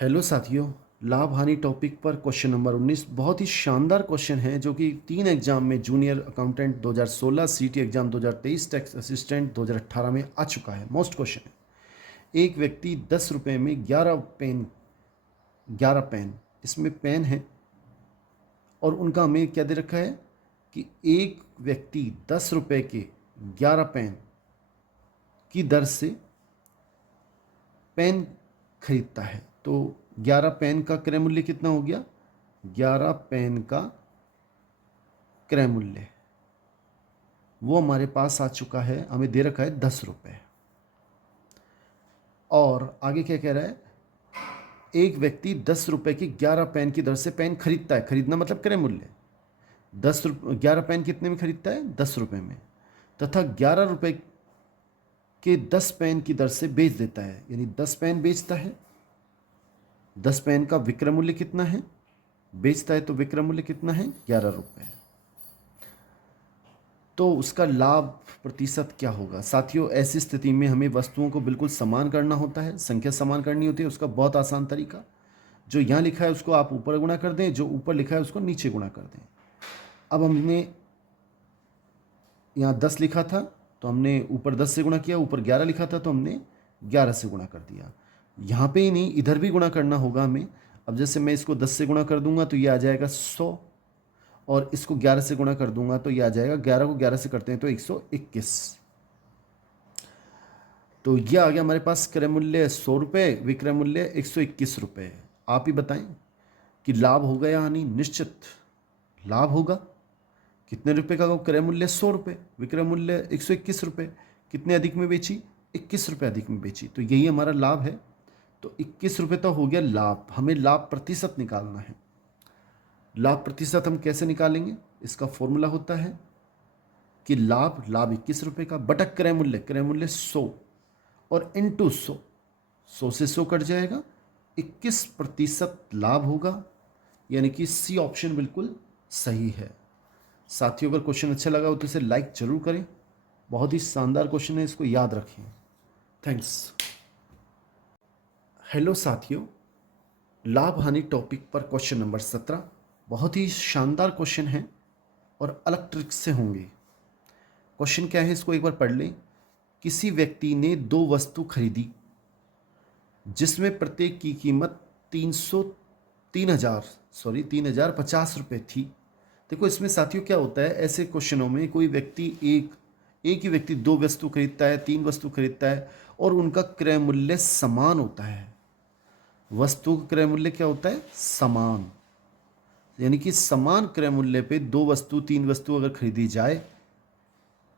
Hello साथियों, लाभ हानि टॉपिक पर क्वेश्चन नंबर 19 बहुत ही शानदार क्वेश्चन है जो कि 3 एग्जाम में जूनियर अकाउंटेंट 2016, सीटी एग्जाम 2023, टैक्स असिस्टेंट 2018 में आ चुका है। मोस्ट क्वेश्चन है, एक व्यक्ति 10 रुपये में 11 पेन इसमें पेन है और उनका हमें क्या दे रखा है कि एक व्यक्ति 10 रुपये के 11 पेन की दर से पेन खरीदता है। तो 11 पेन का क्रय मूल्य कितना हो गया? 11 पेन का क्रय मूल्य वो हमारे पास आ चुका है, हमें दे रखा है 10 रुपये। और आगे क्या कह रहा है? एक व्यक्ति 10 रुपये की 11 पेन की दर से पेन खरीदता है। खरीदना मतलब क्रय मूल्य। 11 पेन कितने में खरीदता है? 10 रुपये में। तथा 11 रुपये के 10 पेन की दर से बेच देता है, यानी 10 पेन बेचता है। 10 पेन का विक्रय मूल्य कितना है? बेचता है तो विक्रय मूल्य कितना है? 11 रुपये। तो उसका लाभ प्रतिशत क्या होगा? साथियों, ऐसी स्थिति में हमें वस्तुओं को बिल्कुल समान करना होता है, संख्या समान करनी होती है। उसका बहुत आसान तरीका, जो यहाँ लिखा है उसको आप ऊपर गुणा कर दें, जो ऊपर लिखा है उसको नीचे गुणा कर दें। अब हमने यहाँ 10 लिखा था तो हमने ऊपर 10 से गुणा किया, ऊपर 11 लिखा था तो हमने 11 से गुणा कर दिया। यहाँ पे ही नहीं, इधर भी गुणा करना होगा हमें। अब जैसे मैं इसको 10 से गुणा कर दूंगा तो ये आ जाएगा 100, और इसको 11 से गुणा कर दूंगा तो ये आ जाएगा, 11 को 11 से करते हैं तो 121। तो ये आ गया हमारे पास क्रय मूल्य 100 रुपये, विक्रय मूल्य 121 रुपये। आप ही बताएं कि लाभ होगा या हानि? निश्चित लाभ होगा। कितने रुपए का? क्रय मूल्य 100 रुपये, विक्रय मूल्य 121 रुपये। कितने अधिक में बेची? 21 रुपये अधिक में बेची, तो यही हमारा लाभ है। तो 21 रुपये तो हो गया लाभ। हमें लाभ प्रतिशत निकालना है। लाभ प्रतिशत हम कैसे निकालेंगे? इसका फॉर्मूला होता है कि लाभ 21 रुपये का बटा क्रय मूल्य 100 और इंटू 100। 100 से 100 कट जाएगा, 21% लाभ होगा। यानी कि सी ऑप्शन बिल्कुल सही है। साथियों, अगर क्वेश्चन अच्छा लगा हो तो इसे लाइक जरूर करें। बहुत ही शानदार क्वेश्चन है, इसको याद रखें। थैंक्स। हेलो साथियों, लाभ हानि टॉपिक पर क्वेश्चन नंबर 17 बहुत ही शानदार क्वेश्चन है और अलग ट्रिक से होंगे। क्वेश्चन क्या है, इसको एक बार पढ़ लें। किसी व्यक्ति ने 2 वस्तु खरीदी जिसमें प्रत्येक की कीमत 3,050 रुपये थी। देखो, इसमें साथियों क्या होता है, ऐसे क्वेश्चनों में कोई व्यक्ति एक ही व्यक्ति 2 वस्तु खरीदता है, 3 वस्तु खरीदता है और उनका क्रय मूल्य समान होता है। वस्तु का क्रय मूल्य क्या होता है? समान। यानी कि समान क्रय मूल्य पे 2 वस्तु 3 वस्तु अगर खरीदी जाए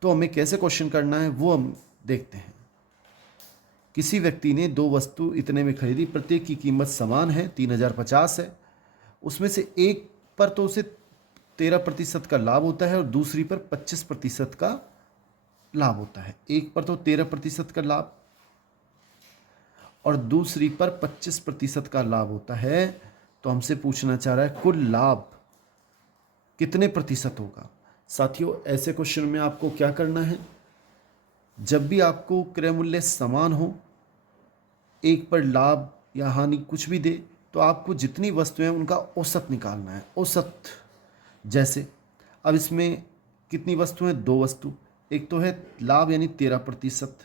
तो हमें कैसे क्वेश्चन करना है वो हम देखते हैं। किसी व्यक्ति ने 2 वस्तु इतने में खरीदी, प्रत्येक की कीमत समान है, 3,050 है। उसमें से एक पर तो उसे 13% का लाभ होता है और दूसरी पर 25% का लाभ होता है। एक पर तो 13% का लाभ और दूसरी पर 25% का लाभ होता है। तो हमसे पूछना चाह रहा है कुल लाभ कितने प्रतिशत होगा। साथियों, ऐसे क्वेश्चन में आपको क्या करना है, जब भी आपको क्रय मूल्य समान हो, एक पर लाभ या हानि कुछ भी दे, तो आपको जितनी वस्तुएं हैं उनका औसत निकालना है। औसत, जैसे अब इसमें कितनी वस्तु हैं? 2 वस्तु। एक तो है लाभ यानी 13%,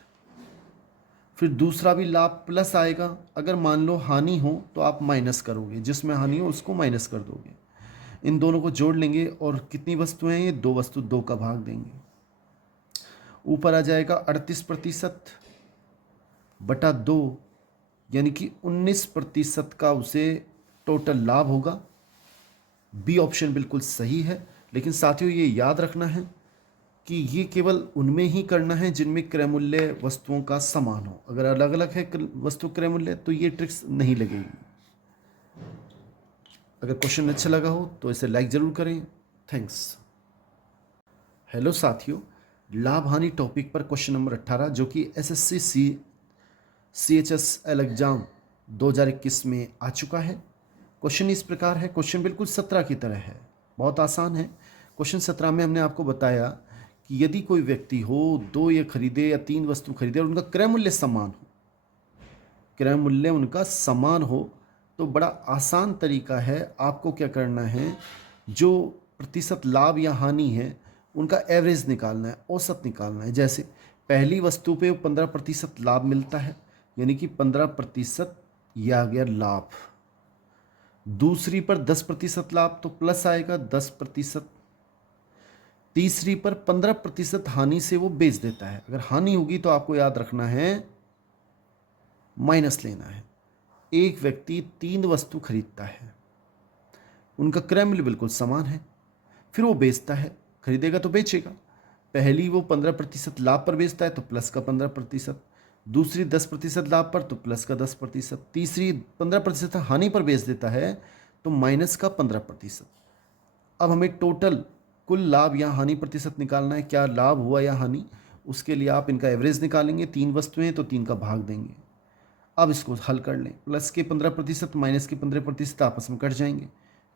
फिर दूसरा भी लाभ प्लस आएगा। अगर मान लो हानि हो तो आप माइनस करोगे, जिसमें हानि हो उसको माइनस कर दोगे। इन दोनों को जोड़ लेंगे और कितनी वस्तुएं हैं? ये 2 वस्तु, 2 का भाग देंगे। ऊपर आ जाएगा 38% बटा 2, यानी कि 19% का उसे टोटल लाभ होगा। बी ऑप्शन बिल्कुल सही है। लेकिन साथियों, ये याद रखना है कि ये केवल उनमें ही करना है जिनमें क्रय मूल्य वस्तुओं का समान हो। अगर अलग अलग है वस्तु क्रय मूल्य तो ये ट्रिक्स नहीं लगेगी। अगर क्वेश्चन अच्छा लगा हो तो इसे लाइक ज़रूर करें। थैंक्स। हेलो साथियों, लाभ हानि टॉपिक पर क्वेश्चन नंबर 18 जो कि एसएससी CHSL एग्जाम 2021 में आ चुका है। क्वेश्चन इस प्रकार है, क्वेश्चन बिल्कुल 17 की तरह है, बहुत आसान है। क्वेश्चन 17 में हमने आपको बताया कि यदि कोई व्यक्ति हो 2 या खरीदे या 3 वस्तु खरीदे और उनका क्रय मूल्य समान हो, क्रय मूल्य उनका समान हो, तो बड़ा आसान तरीका है, आपको क्या करना है, जो प्रतिशत लाभ या हानि है उनका एवरेज निकालना है, औसत निकालना है। जैसे पहली वस्तु पे 15% लाभ मिलता है, यानी कि 15% यह आ गया लाभ। दूसरी पर 10% लाभ, तो प्लस आएगा 10%। तीसरी पर 15% हानि से वो बेच देता है। अगर हानि होगी तो आपको याद रखना है माइनस लेना है। एक व्यक्ति 3 वस्तु खरीदता है, उनका क्रय मूल्य बिल्कुल समान है, फिर वो बेचता है, खरीदेगा तो बेचेगा। पहली वो 15% लाभ पर बेचता है तो प्लस का 15%, दूसरी 10% लाभ पर तो प्लस का 10%, तीसरी 15% हानि पर बेच देता है तो माइनस का 15%। अब हमें टोटल कुल लाभ या हानि प्रतिशत निकालना है, क्या लाभ हुआ या हानि। उसके लिए आप इनका एवरेज निकालेंगे, 3 वस्तुएं तो 3 का भाग देंगे। अब इसको हल कर लें, प्लस के 15% माइनस के 15% आपस में कट जाएंगे,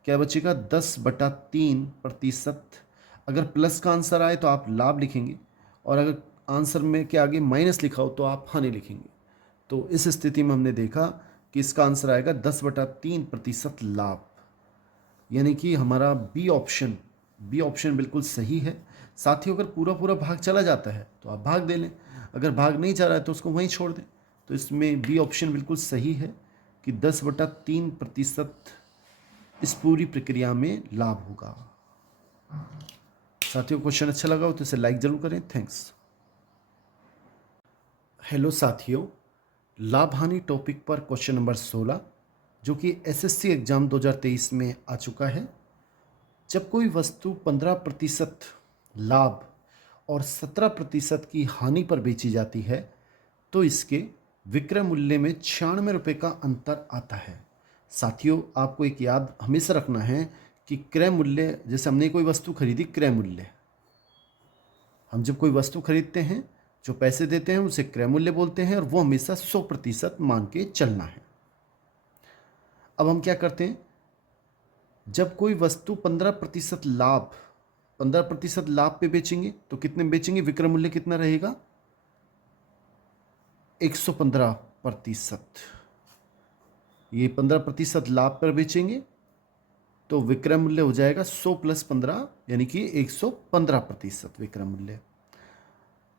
क्या बचेगा 10/3%। अगर प्लस का आंसर आए तो आप लाभ लिखेंगे, और अगर आंसर में के आगे माइनस लिखा हो तो आप हानि लिखेंगे। तो इस स्थिति में हमने देखा कि इसका आंसर आएगा 10/3% लाभ, यानी कि हमारा बी ऑप्शन बिल्कुल सही है। साथियों, अगर पूरा पूरा भाग चला जाता है तो आप भाग दे लें, अगर भाग नहीं जा रहा है तो उसको वहीं छोड़ दें। तो इसमें बी ऑप्शन बिल्कुल सही है कि 10/3% इस पूरी प्रक्रिया में लाभ होगा। साथियों, क्वेश्चन अच्छा लगा हो तो इसे लाइक जरूर करें। थैंक्स। हेलो साथियों, लाभ हानि टॉपिक पर क्वेश्चन नंबर 16 जो कि एसएससी एग्जाम 2023 में आ चुका है। जब कोई वस्तु 15% लाभ और 17% की हानि पर बेची जाती है तो इसके विक्रय मूल्य में 96 रुपये का अंतर आता है। साथियों, आपको एक याद हमेशा रखना है कि क्रय मूल्य, जैसे हमने कोई वस्तु खरीदी, क्रय मूल्य, हम जब कोई वस्तु खरीदते हैं जो पैसे देते हैं उसे क्रय मूल्य बोलते हैं, और वो हमेशा 100% मान के चलना है। अब हम क्या करते हैं, जब कोई वस्तु 15% लाभ पे बेचेंगे तो कितने में बेचेंगे, विक्रय मूल्य कितना रहेगा, 115%। ये 15% लाभ पर बेचेंगे तो विक्रय मूल्य हो जाएगा 100 + 15 यानी कि 115% विक्रय मूल्य।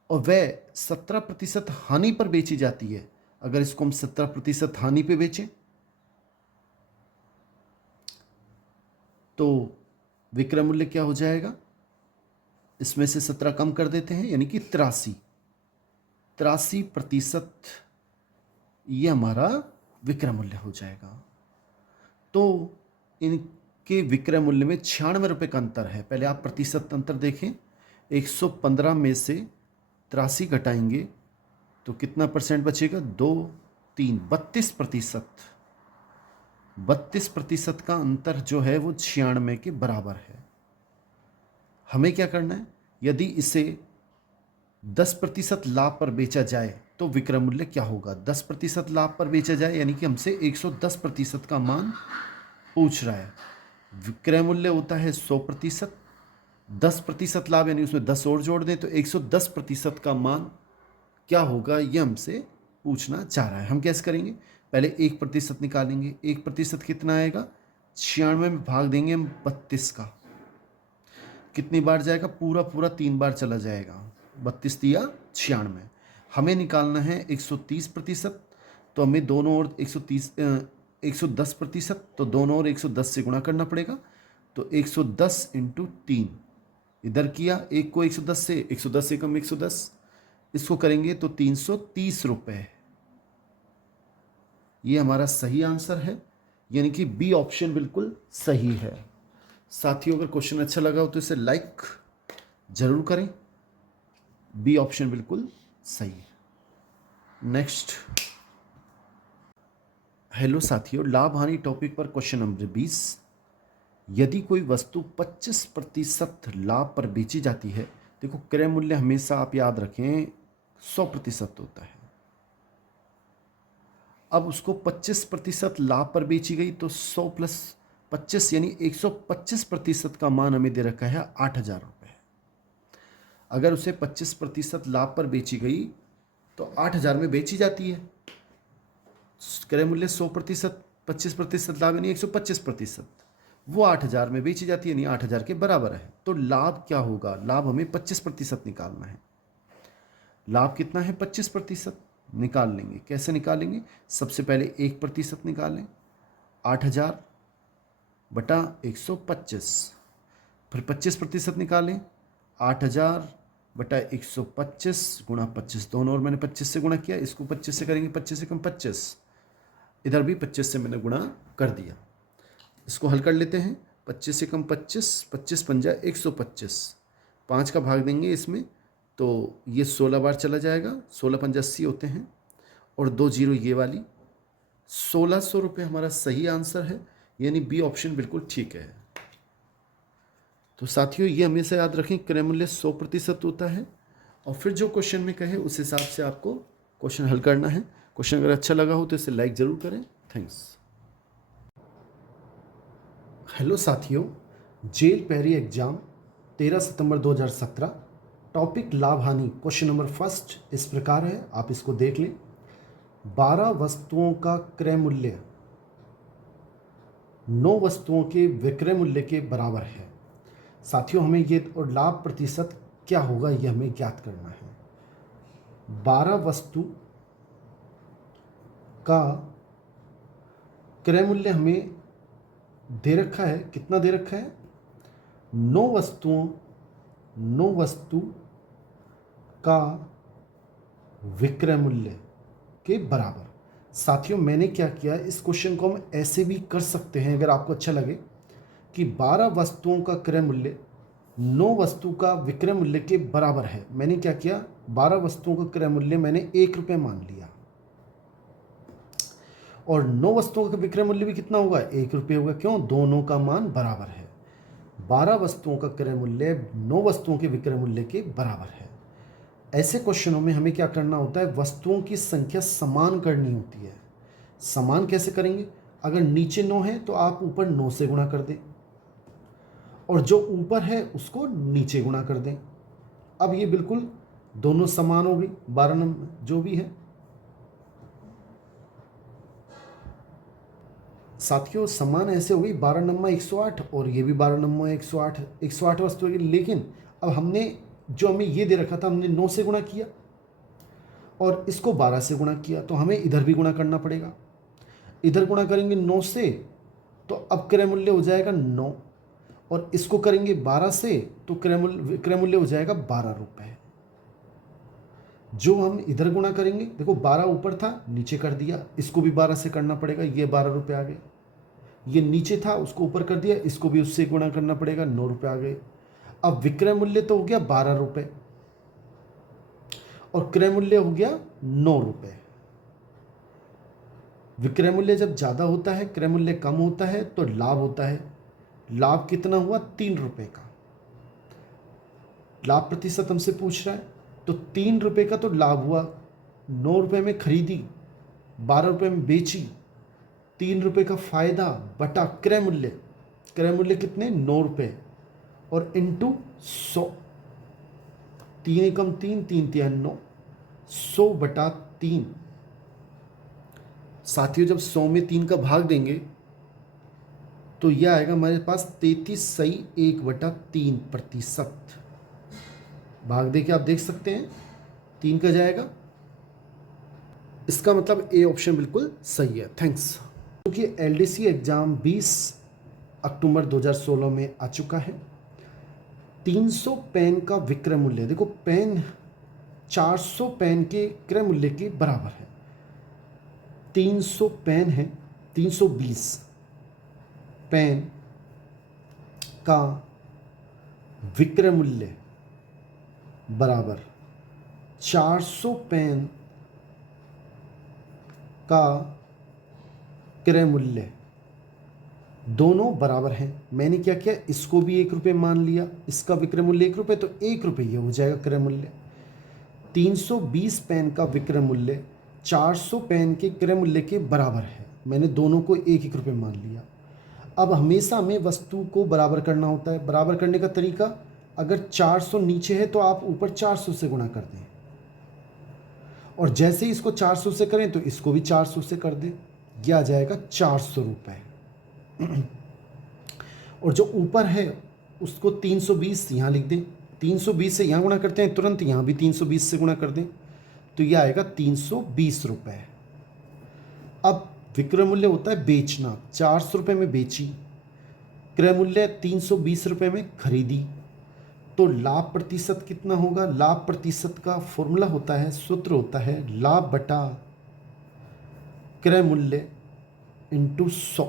और वह 17% हानि पर बेची जाती है। अगर इसको हम 17% हानि पे बेचें तो विक्रय मूल्य क्या हो जाएगा, इसमें से 17 कम कर देते हैं यानी कि 83% ये हमारा विक्रय मूल्य हो जाएगा। तो इनके विक्रय मूल्य में 96 रुपये का अंतर है। पहले आप प्रतिशत अंतर देखें, 115 में से 83 घटाएंगे तो कितना परसेंट बचेगा, 2 3 32%। 32% का अंतर जो है वो 96 के बराबर है। हमें क्या करना है, यदि इसे 10% लाभ पर बेचा जाए तो विक्रय मूल्य क्या होगा। 10% लाभ पर बेचा जाए यानी कि हमसे 110% का मान पूछ रहा है। विक्रय मूल्य होता है 100%, 10% लाभ यानी उसमें 10 और जोड़ दें तो 110% का मान क्या होगा, ये हमसे पूछना चाह रहा है। हम कैसे करेंगे, पहले 1% निकालेंगे। 1% कितना आएगा, 96 में भाग देंगे हम 32 का, कितनी बार जाएगा, पूरा पूरा 3 बार चला जाएगा, 32 दिया 96। हमें निकालना है 130%, तो हमें दोनों ओर 110%, तो दोनों ओर 110 से गुणा करना पड़ेगा। तो 110 × 3 इधर किया, एक को 110 से, 110 से कम 110, इसको करेंगे तो 330 रुपये। ये हमारा सही आंसर है, यानी कि बी ऑप्शन बिल्कुल सही है। साथियों, अगर क्वेश्चन अच्छा लगा हो तो इसे लाइक जरूर करें। बी ऑप्शन बिल्कुल सही है। नेक्स्ट। हेलो साथियों, लाभ हानि टॉपिक पर क्वेश्चन नंबर 20। यदि कोई वस्तु 25% लाभ पर बेची जाती है, देखो क्रय मूल्य हमेशा आप याद रखें 100% होता है। अब उसको 25% लाभ पर बेची गई तो 100 + 25 यानी 125% का मान हमें दे रखा है 8,000 रुपये। अगर उसे 25% लाभ पर बेची गई तो 8,000 में बेची जाती है, क्रय मूल्य 100%। 25% लाभ यानी 125%, वो 8,000 में बेची जाती है, यानी 8,000 के बराबर है। तो लाभ क्या होगा? लाभ हमें 25% निकालना है। लाभ कितना है? 25% निकाल लेंगे। कैसे निकालेंगे? सबसे पहले 1% निकालें, 8,000 बटा 125, फिर 25% निकालें, 8,000 बटा 125 गुणा 25, दोनों और मैंने 25 से गुणा किया, इसको 25 से करेंगे, 25 से कम 25, इधर भी 25 से मैंने गुणा कर दिया। इसको हल कर लेते हैं। 25 से कम 25, 25 पंजा 125, 5 का भाग देंगे इसमें तो ये 16 बार चला जाएगा, 16 पंजा 80 होते हैं, और 2 जीरो ये वाली, 1,600 रुपये हमारा सही आंसर है, यानी बी ऑप्शन बिल्कुल ठीक है। तो साथियों ये हमेशा याद रखें, क्रय मूल्य 100% होता है, और फिर जो क्वेश्चन में कहे उस हिसाब से आपको क्वेश्चन हल करना है। क्वेश्चन अगर अच्छा लगा हो तो इसे लाइक ज़रूर करें। थैंक्स। हेलो साथियों, जेल पहरी एग्जाम 13 सितंबर 2017, टॉपिक लाभ हानि, क्वेश्चन नंबर फर्स्ट इस प्रकार है, आप इसको देख लें। 12 वस्तुओं का क्रय मूल्य 9 वस्तुओं के विक्रय मूल्य के बराबर है। साथियों हमें ये और लाभ प्रतिशत क्या होगा ये हमें ज्ञात करना है। 12 वस्तु का क्रय मूल्य हमें दे रखा है, कितना दे रखा है? 9 वस्तु का विक्रय मूल्य के बराबर। साथियों मैंने क्या किया, इस क्वेश्चन को हम ऐसे भी कर सकते हैं अगर आपको अच्छा लगे, कि 12 वस्तुओं का क्रय मूल्य 9 वस्तु का विक्रय मूल्य के बराबर है। मैंने क्या किया, 12 वस्तुओं का क्रय मूल्य मैंने 1 रुपये मान लिया, और 9 वस्तुओं का विक्रय मूल्य भी कितना होगा? 1 रुपये होगा। क्यों? दोनों का मान बराबर है। 12 वस्तुओं का क्रय मूल्य 9 वस्तुओं के विक्रय मूल्य के बराबर है। ऐसे क्वेश्चनों में हमें क्या करना होता है, वस्तुओं की संख्या समान करनी होती है। समान कैसे करेंगे? अगर नीचे 9 है तो आप ऊपर 9 से गुणा कर दें, और जो ऊपर है उसको नीचे गुणा कर दें। अब ये बिल्कुल दोनों समान हो गई, 12 नंबर जो भी है। साथियों समान ऐसे हो गई, 12 नंबर 108 और ये भी 12 नंबर 108, 108 वस्तु होगी। लेकिन अब हमने जो हमें ये दे रखा था, हमने 9 से गुणा किया और इसको 12 से गुणा किया, तो हमें इधर भी गुणा करना पड़ेगा। इधर गुणा करेंगे 9 से तो अब क्रय मूल्य हो जाएगा 9, और इसको करेंगे 12 से तो क्रय मूल्य हो जाएगा 12 रुपये। जो हम इधर गुणा करेंगे, देखो 12 ऊपर था नीचे कर दिया, इसको भी 12 से करना पड़ेगा, ये 12 रुपये आ गए। ये नीचे था उसको ऊपर कर दिया, इसको भी उससे गुणा करना पड़ेगा, 9 रुपये आ गए। अब विक्रय मूल्य तो हो गया 12 रुपये और क्रय मूल्य हो गया 9 रुपये। विक्रय मूल्य जब ज़्यादा होता है, क्रय मूल्य कम होता है तो लाभ होता है। लाभ कितना हुआ? 3 रुपये का। लाभ प्रतिशत हमसे पूछ रहा है, तो 3 रुपये का तो लाभ हुआ। 9 रुपये में खरीदी, 12 रुपये में बेची, 3 रुपये का फायदा बटा क्रय मूल्य। क्रय मूल्य कितने? 9 रुपये, और इंटू 100, 3 एकम 3, 3 तिया 9, 100 बटा 3। साथियों जब 100 में 3 का भाग देंगे तो यह आएगा हमारे पास 33 सही 1/3%। भाग दे के आप देख सकते हैं 3 का जाएगा, इसका मतलब ए ऑप्शन बिल्कुल सही है। थैंक्स। क्योंकि एलडीसी एग्जाम 20 अक्टूबर 2016 में आ चुका है। 300 पेन का विक्रय मूल्य, देखो पेन 400 पेन के क्रय मूल्य के बराबर है। 300 पेन है, 320 पेन का विक्रय मूल्य बराबर 400 पेन का क्रय मूल्य, दोनों बराबर हैं। मैंने क्या किया, इसको भी 1 रुपये मान लिया, इसका विक्रय मूल्य 1 रुपये, तो 1 रुपये ये हो जाएगा क्रय मूल्य। 320 पेन का विक्रय मूल्य 400 पेन के क्रय मूल्य के बराबर है। मैंने दोनों को 1-1 रुपये मान लिया। अब हमेशा हमें वस्तु को बराबर करना होता है। बराबर करने का तरीका, अगर 400 नीचे है तो आप ऊपर 400 से गुणा कर दें, और जैसे ही इसको 400 से करें तो इसको भी 400 से कर दें। यह आ जाएगा 400 रुपये। और जो ऊपर है उसको 320 यहाँ लिख दें, 320 से यहाँ गुणा करते हैं, तुरंत यहाँ भी 320 से गुणा कर दें, तो यह आएगा 320 रुपये। अब विक्रय मूल्य होता है बेचना, 400 रुपये में बेची, क्रय मूल्य 320 रुपये में खरीदी, तो लाभ प्रतिशत कितना होगा? लाभ प्रतिशत का फॉर्मूला होता है, सूत्र होता है लाभ बटा क्रय मूल्य इंटू 100।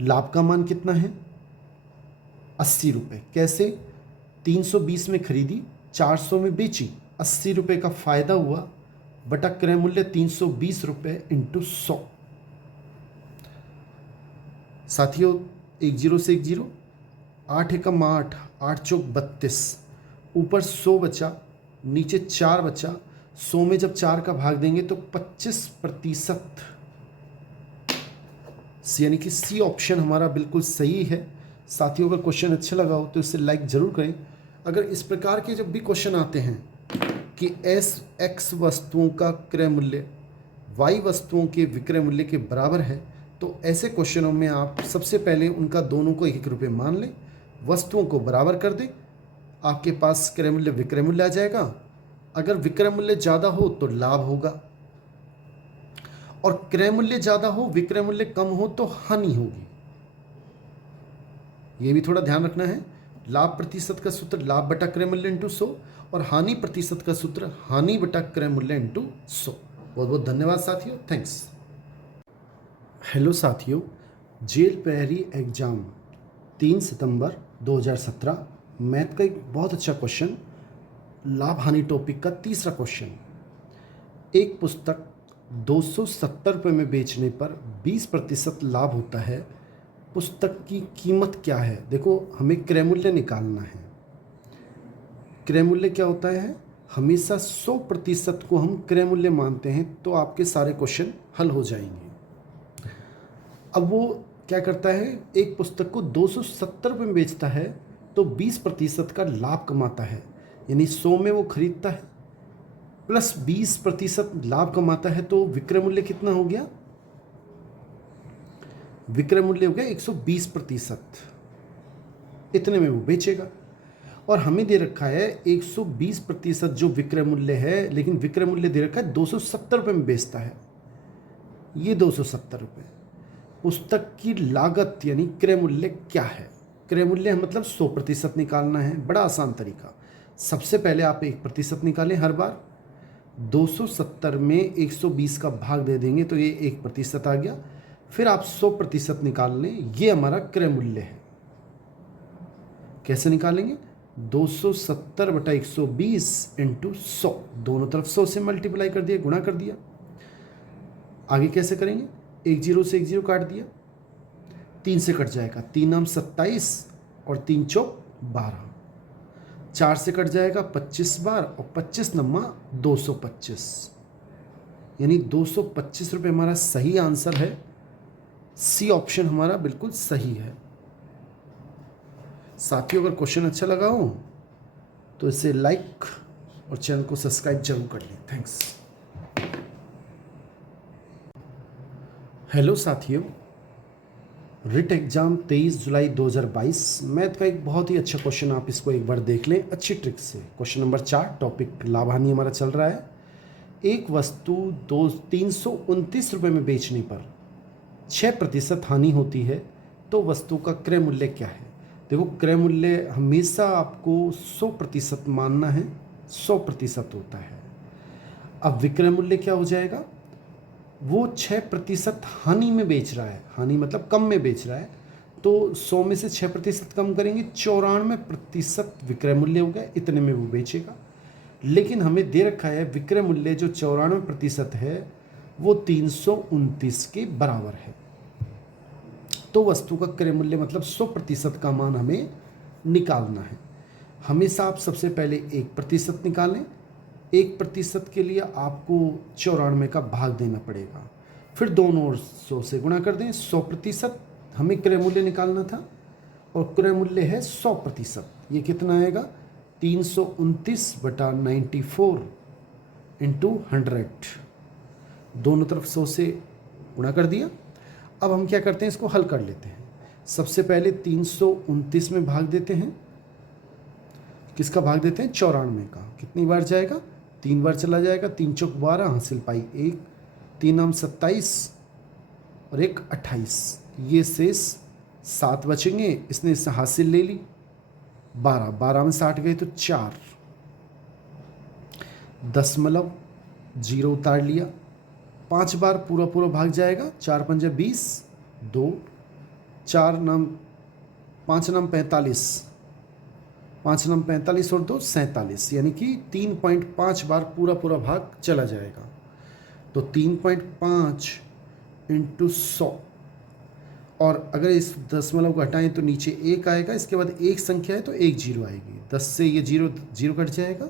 लाभ का मान कितना है? 80 रुपये। कैसे? 320 में खरीदी, 400 में बेची, 80 रुपये का फायदा हुआ, बटा क्रय मूल्य 320 रुपये इंटू 100। साथियों 10 से 10, 8 एकम 8, 8 चौक 32, ऊपर 100 बचा, नीचे 4 बचा, 100 में जब 4 का भाग देंगे तो 25%, यानी कि सी ऑप्शन हमारा बिल्कुल सही है। साथियों अगर क्वेश्चन अच्छा लगा हो तो इसे लाइक ज़रूर करें। अगर इस प्रकार के जब भी क्वेश्चन आते हैं कि x वस्तुओं का क्रय मूल्य y वस्तुओं के विक्रय मूल्य के बराबर है, तो ऐसे क्वेश्चनों में आप सबसे पहले उनका दोनों को 1 रुपये मान लें, वस्तुओं को बराबर कर दें, आपके पास क्रय मूल्य विक्रय मूल्य आ जाएगा। अगर विक्रय मूल्य ज़्यादा हो तो लाभ होगा, और क्रय मूल्य ज़्यादा हो विक्रय मूल्य कम हो तो हानि होगी। ये भी थोड़ा ध्यान रखना है। लाभ प्रतिशत का सूत्र लाभ बटा क्रय मूल्य इंटू 100, और हानि प्रतिशत का सूत्र हानि बटा क्रय मूल्य इंटू 100। बहुत बहुत धन्यवाद साथियों, थैंक्स। हेलो साथियों, जेल प्रहरी एग्जाम 3 सितंबर 2017 मैथ का एक बहुत अच्छा क्वेश्चन, लाभ हानि टॉपिक का तीसरा क्वेश्चन। एक पुस्तक 270 रुपये में बेचने पर 20% लाभ होता है, पुस्तक की कीमत क्या है? देखो हमें क्रय मूल्य निकालना है। क्रय मूल्य क्या होता है? हमेशा 100% को हम क्रय मूल्य मानते हैं, तो आपके सारे क्वेश्चन हल हो जाएंगे। अब वो क्या करता है, एक पुस्तक को 270 रुपये में बेचता है तो 20% का लाभ कमाता है, यानी 100 में वो खरीदता है प्लस 20% लाभ कमाता है, तो विक्रय मूल्य कितना हो गया? विक्रय मूल्य हो गया 120%, इतने में वो बेचेगा। और हमें दे रखा है 120% जो विक्रय मूल्य है, लेकिन विक्रय मूल्य दे रखा है 270 रुपये में बेचता है, ये 270 रुपये। पुस्तक की लागत यानी क्रय मूल्य क्या है? क्रय मूल्य मतलब 100% निकालना है। बड़ा आसान तरीका, सबसे पहले आप 1% निकालें हर बार, 270 में 120 का भाग दे देंगे तो ये 1% आ गया। फिर आप 100% निकाल लें, ये हमारा क्रय मूल्य है। कैसे निकालेंगे? 270 बटा 120 इंटू 100, दोनों तरफ 100 से मल्टीप्लाई कर दिया, गुणा कर दिया। आगे कैसे करेंगे? 10 से 10 काट दिया, 3 से कट जाएगा, 3 नाम 27 और 3 चौक 12, 4 से कट जाएगा 25 बार और 25 नम्मा 225, यानी 225 रुपये हमारा सही आंसर है। सी ऑप्शन हमारा बिल्कुल सही है। साथियों अगर क्वेश्चन अच्छा लगा हो तो इसे लाइक और चैनल को सब्सक्राइब जरूर कर लें। थैंक्स। हेलो साथियों, रिट एग्जाम 23 जुलाई 2022 मैथ का एक बहुत ही अच्छा क्वेश्चन, आप इसको एक बार देख लें अच्छी ट्रिक से। क्वेश्चन नंबर 4, टॉपिक लाभ हानि हमारा चल रहा है। एक वस्तु 329 रुपये में बेचने पर 6% हानि होती है, तो वस्तु का क्रय मूल्य क्या है? देखो क्रय मूल्य हमेशा आपको 100% मानना है, 100% होता है। अब विक्रय मूल्य क्या हो जाएगा? वो 6% हानि में बेच रहा है, हानि मतलब कम में बेच रहा है, तो 100 में से 6% कम करेंगे, 94% विक्रय मूल्य हो गया, इतने में वो बेचेगा। लेकिन हमें दे रखा है विक्रय मूल्य जो 94% है वो 329 के बराबर है, तो वस्तु का क्रय मूल्य मतलब 100% का मान हमें निकालना है। हमेशा आप सबसे पहले 1% निकालें, 1% के लिए आपको 94 का भाग देना पड़ेगा, फिर दोनों ओर 100 से गुणा कर दें। 100% हमें क्रय मूल्य निकालना था और क्रय मूल्य है 100%, ये कितना आएगा? 329 बटा 94 इंटू 100, दोनों तरफ 100 से गुणा कर दिया। अब हम क्या करते हैं, इसको हल कर लेते हैं। सबसे पहले 329 में भाग देते हैं। किसका भाग देते हैं? 94 का। कितनी बार जाएगा? 3 बार चला जाएगा। 3 चौक 12, हासिल पाई 1, 3 नाम 27 और 1 28। ये शेष 7 बचेंगे। इसने इससे हासिल ले ली 12, 12 में 60 गए तो 4, दशमलव 0 उतार लिया। 5 बार पूरा पूरा भाग जाएगा। 4 पंजा 20, 2, 4 नाम 5 नाम 45, 5 नाम 45 और 2 47, यानी कि 3.5 बार पूरा पूरा भाग चला जाएगा। तो 3.5 इंटू 100, और अगर इस दशमलव को हटाएं तो नीचे 1 आएगा। इसके बाद एक संख्या है तो एक जीरो आएगी। 10 से ये जीरो जीरो कट जाएगा।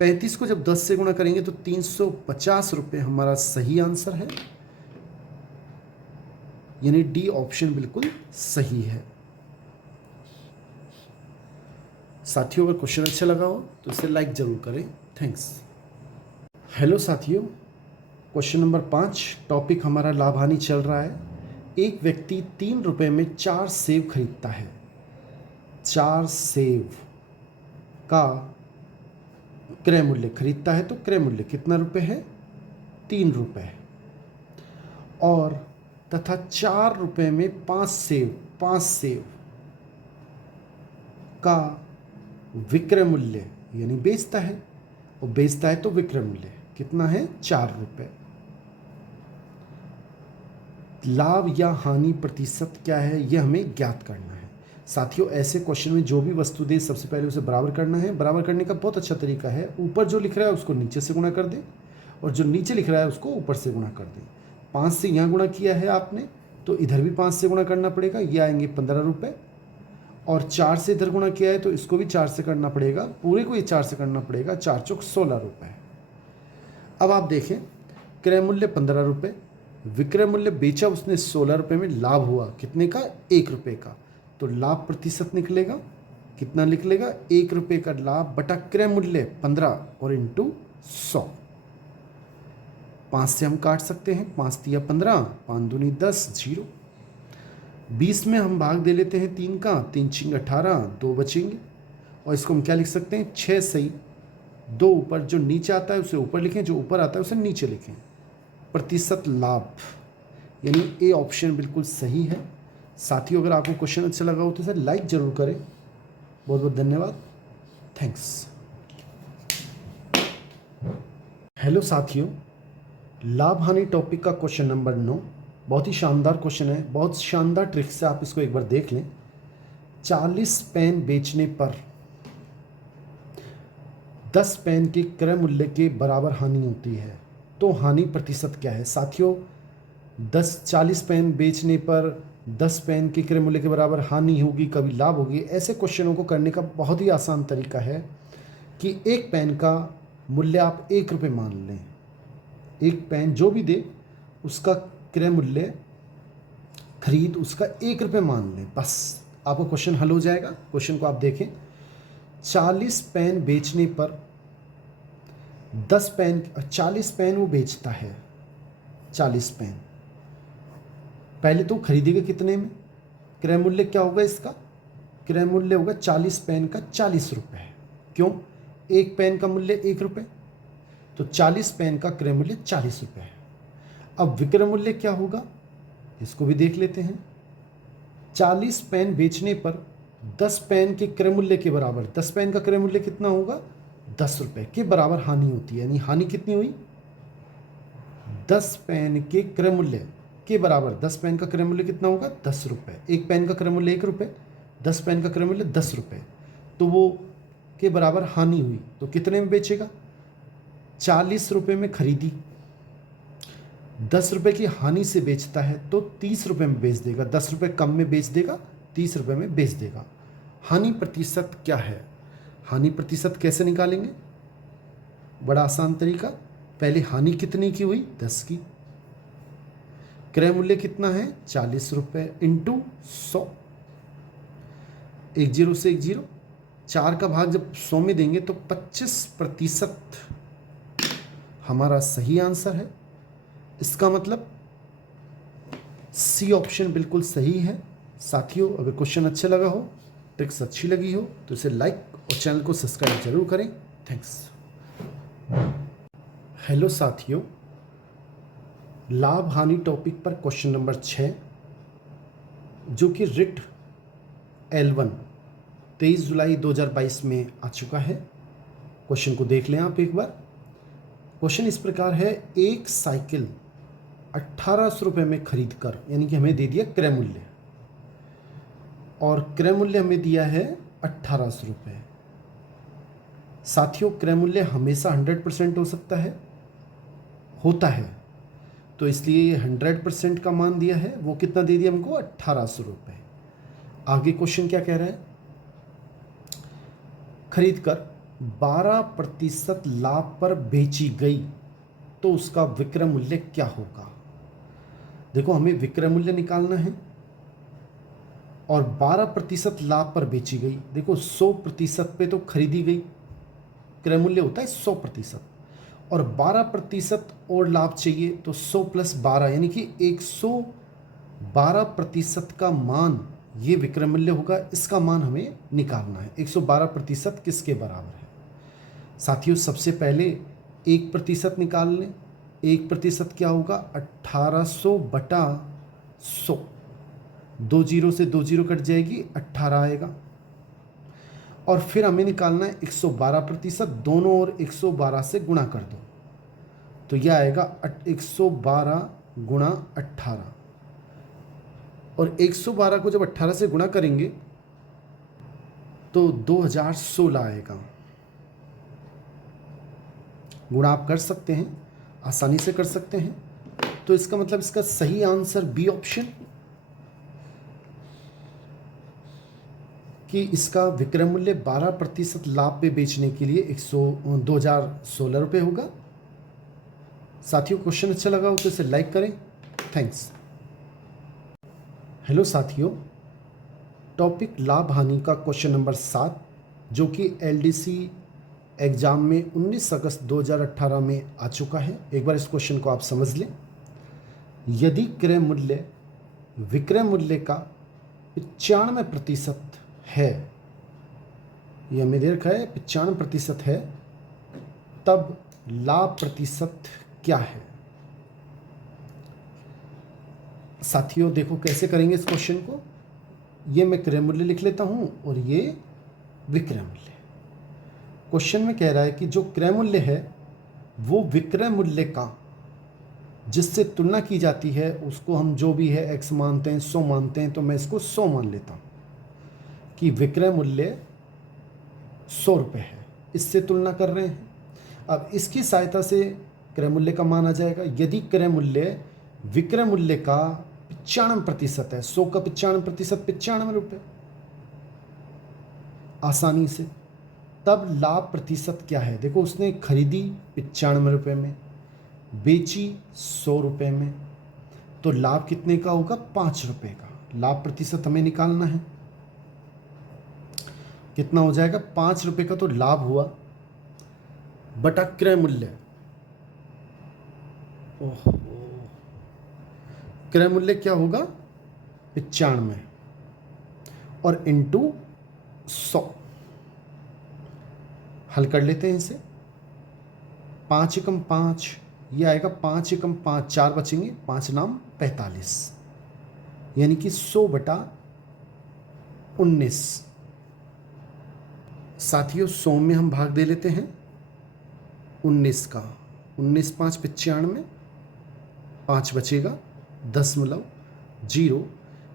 35 को जब 10 से गुणा करेंगे तो 350 रुपये हमारा सही आंसर है, यानी डी ऑप्शन बिल्कुल सही है। साथियों, अगर क्वेश्चन अच्छा लगा हो तो इसे लाइक जरूर करें। थैंक्स। हेलो साथियों, क्वेश्चन नंबर 5, टॉपिक हमारा लाभ हानि चल रहा है। एक व्यक्ति 3 रुपये में 4 सेब खरीदता है। 4 सेब का क्रय मूल्य खरीदता है, तो क्रय मूल्य कितना रुपए है? 3 रुपये। और तथा 4 रुपये में 5 सेब का विक्रय मूल्य, यानी बेचता है, और बेचता है तो विक्रय मूल्य कितना है? 4 रुपये। लाभ या हानि प्रतिशत क्या है, यह हमें ज्ञात करना है। साथियों, ऐसे क्वेश्चन में जो भी वस्तु दे सबसे पहले उसे बराबर करना है। बराबर करने का बहुत अच्छा तरीका है, ऊपर जो लिख रहा है उसको नीचे से गुणा कर दे, और जो नीचे लिख रहा है उसको ऊपर से गुणा कर दे। 5 से यहाँ गुणा किया है आपने, तो इधर भी 5 से गुणा करना पड़ेगा, ये आएंगे 15 रुपये। और 4 से इधर गुणा किया है तो इसको भी 4 से करना पड़ेगा, पूरे को ये 4 से करना पड़ेगा। 4 चौक 16 रुपये। अब आप देखें, क्रय मूल्य 15 रुपये, विक्रय मूल्य बेचा उसने 16 रुपये में, लाभ हुआ कितने का? 1 रुपये का। तो लाभ प्रतिशत निकलेगा, कितना निकलेगा? 1 रुपये का लाभ बटा क्रय मूल्य 15 और इंटू 100। 5 से हम काट सकते हैं, 5 तिया 15, 5 दूनी 10, 0। 20 में हम भाग दे लेते हैं 3 का, 3 छिंग 18, 2 बचेंगे। और इसको हम क्या लिख सकते हैं? 6 सही 2 ऊपर, जो नीचे आता है उसे ऊपर लिखें, जो ऊपर आता है उसे नीचे लिखें। प्रतिशत लाभ, यानी ए ऑप्शन बिल्कुल सही है। साथियों, अगर आपको क्वेश्चन अच्छा लगा हो तो इसे लाइक जरूर करें। बहुत बहुत धन्यवाद। थैंक्स। हेलो साथियों, लाभ हानि टॉपिक का क्वेश्चन नंबर 9 बहुत ही शानदार क्वेश्चन है। बहुत शानदार ट्रिक से आप इसको एक बार देख लें। 40 पेन बेचने पर 10 पेन के क्रय मूल्य के बराबर हानि होती है, तो हानि प्रतिशत क्या है? साथियों, 40 पेन बेचने पर 10 पेन के क्रय मूल्य के बराबर हानि होगी, कभी लाभ होगी। ऐसे क्वेश्चनों को करने का बहुत ही आसान तरीका है कि एक पेन का मूल्य आप 1 रुपये मान लें। एक पेन जो भी दे उसका क्रय मूल्य खरीद उसका 1 रुपये मान लें, बस आपको क्वेश्चन हल हो जाएगा। क्वेश्चन को आप देखें, 40 पेन बेचने पर 10 पेन, 40 पेन वो बेचता है। 40 पेन पहले तो खरीदेगा कितने में? क्रय मूल्य क्या होगा इसका? क्रय मूल्य होगा 40 पेन का 40 रुपये। क्यों? एक पेन का मूल्य 1 रुपये, तो 40 पेन का क्रय मूल्य 40 रुपये है। अब विक्रय मूल्य क्या होगा, इसको भी देख लेते हैं। 40 पेन बेचने पर 10 पेन के क्रय मूल्य के बराबर, 10 पेन का क्रय मूल्य कितना होगा? 10 रुपये के बराबर हानि होती है। यानी हानि कितनी हुई? 10 पेन के क्रय मूल्य के बराबर। 10 पेन का क्रय मूल्य कितना होगा? 10 रुपये। एक पेन का क्रय मूल्य 1 रुपये, 10 पेन का क्रय मूल्य 10 रुपये, तो वो के बराबर हानि हुई। तो कितने में बेचेगा? 40 रुपये में खरीदी, 10 रुपये की हानि से बेचता है तो 30 रुपये में बेच देगा। 10 रुपये कम में बेच देगा, 30 रुपये में बेच देगा। हानि प्रतिशत क्या है? हानि प्रतिशत कैसे निकालेंगे? बड़ा आसान तरीका। पहले हानि कितने की हुई? 10 की। क्रय मूल्य कितना है? 40 रुपये इंटू 100। 1 0 से 1 0, 4 का भाग जब 100 में देंगे तो 25% हमारा सही आंसर है। इसका मतलब सी ऑप्शन बिल्कुल सही है। साथियों, अगर क्वेश्चन अच्छा लगा हो, ट्रिक्स अच्छी लगी हो तो इसे लाइक और चैनल को सब्सक्राइब जरूर करें। थैंक्स। हेलो साथियों, लाभ हानि टॉपिक पर क्वेश्चन नंबर 6, जो कि रिट L1 23 जुलाई 2022 में आ चुका है। क्वेश्चन को देख लें आप एक बार। क्वेश्चन इस प्रकार है, एक साइकिल 1800 रुपये में खरीद कर, यानी कि हमें दे दिया क्रय मूल्य, और क्रय मूल्य हमें दिया है 1800 रुपये। साथियों, क्रय मूल्य हमेशा 100% हो सकता है, होता है, तो इसलिए ये 100% का मान दिया है। वो कितना दे दिया हमको? 1800 रुपये। आगे क्वेश्चन क्या कह रहा है? खरीद कर 12% लाभ पर बेची गई तो उसका विक्रय मूल्य क्या होगा? देखो, हमें विक्रय मूल्य निकालना है और 12% लाभ पर बेची गई। देखो, 100% पे तो खरीदी गई, क्रय मूल्य होता है 100%, और 12% और लाभ चाहिए, तो 100 + 12 यानी कि 112% का मान ये विक्रय मूल्य होगा। इसका मान हमें निकालना है। 112% किसके बराबर है? साथियों, सबसे पहले 1% निकाल लें। 1% क्या होगा? 1800 बटा 100। 2 जीरो से 2 जीरो कट जाएगी, 18 आएगा। और फिर हमें निकालना है 112%। दोनों ओर 112 से गुणा कर दो, तो यह आएगा 112 गुणा 18। और 112 को जब 18 से गुणा करेंगे तो 2016 आएगा। गुणा आप कर सकते हैं, आसानी से कर सकते हैं। तो इसका मतलब इसका सही आंसर बी ऑप्शन, कि इसका विक्रय मूल्य 12% लाभ पे बेचने के लिए 2016 रुपये होगा। साथियों, क्वेश्चन अच्छा लगा हो तो इसे लाइक करें। थैंक्स। हेलो साथियों, टॉपिक लाभ हानि का क्वेश्चन नंबर 7, जो कि LDC एग्जाम में 19 अगस्त 2018 में आ चुका है। एक बार इस क्वेश्चन को आप समझ लें। यदि क्रय मूल्य विक्रय मूल्य का 95% है, यह हमें दे रखा है 95% है, तब लाभ प्रतिशत क्या है? साथियों, देखो कैसे करेंगे इस क्वेश्चन को। ये मैं क्रय मूल्य लिख लेता हूं और ये विक्रय मूल्य। क्वेश्चन में कह रहा है कि जो क्रय मूल्य है वो विक्रय मूल्य का जिससे तुलना की जाती है उसको हम जो भी है x मानते हैं, 100 मानते हैं, तो मैं इसको 100 मान लेता हूं कि विक्रय मूल्य 100 रुपये है। इससे तुलना कर रहे हैं। अब इसकी सहायता से क्रय मूल्य का मान आ जाएगा। यदि क्रय मूल्य विक्रय मूल्य का 95% है, 100 का 95%, 95 रुपये, आसानी से, तब लाभ प्रतिशत क्या है? देखो, उसने खरीदी 95 रुपये में, बेची 100 रुपये में, तो लाभ कितने का होगा? 5 रुपये का। लाभ प्रतिशत हमें निकालना है। कितना हो जाएगा? 5 रुपये का तो लाभ हुआ, बटा क्रय मूल्य। ओहो, क्रय मूल्य क्या होगा? 95 और इंटू 100। हल कर लेते हैं इसे। 5 एकम 5, ये आएगा 5 एकम 5, 4 बचेंगे, 5 नाम 45, यानी कि 100 बटा 19। साथियों, 100 में हम भाग दे लेते हैं 19 का। 19 5 95, 5 बचेगा, 10.0,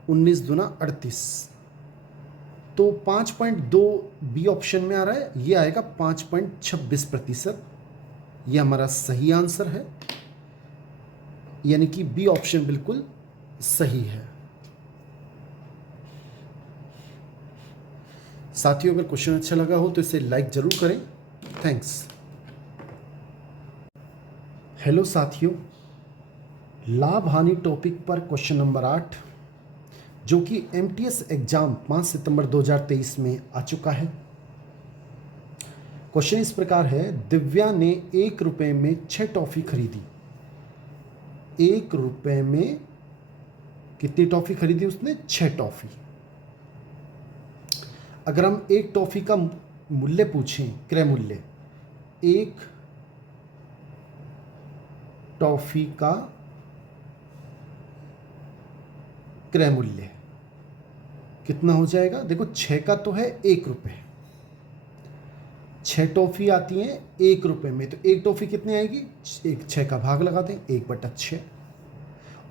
19 दूना 38, तो 5.2 बी ऑप्शन में आ रहा है। ये आएगा 5.26%। यह हमारा सही आंसर है, यानी कि बी ऑप्शन बिल्कुल सही है। साथियों, अगर क्वेश्चन अच्छा लगा हो तो इसे लाइक जरूर करें। थैंक्स। हेलो साथियों, लाभ हानि टॉपिक पर क्वेश्चन नंबर 8, जो कि MTS एग्जाम 5 सितंबर 2023 में आ चुका है। क्वेश्चन इस प्रकार है, दिव्या ने 1 रुपये में 6 टॉफी खरीदी 1 रुपए में कितनी टॉफ़ी खरीदी उसने? 6 टॉफ़ी। अगर हम एक टॉफ़ी का मूल्य पूछें, क्रय मूल्य, एक टॉफ़ी का क्रय मूल्य कितना हो जाएगा? देखो 6 का तो है 1 रुपये, 6 टॉफ़ी आती हैं 1 रुपये में, तो एक टॉफ़ी कितनी आएगी? 6 का भाग लगा दें, 1/6,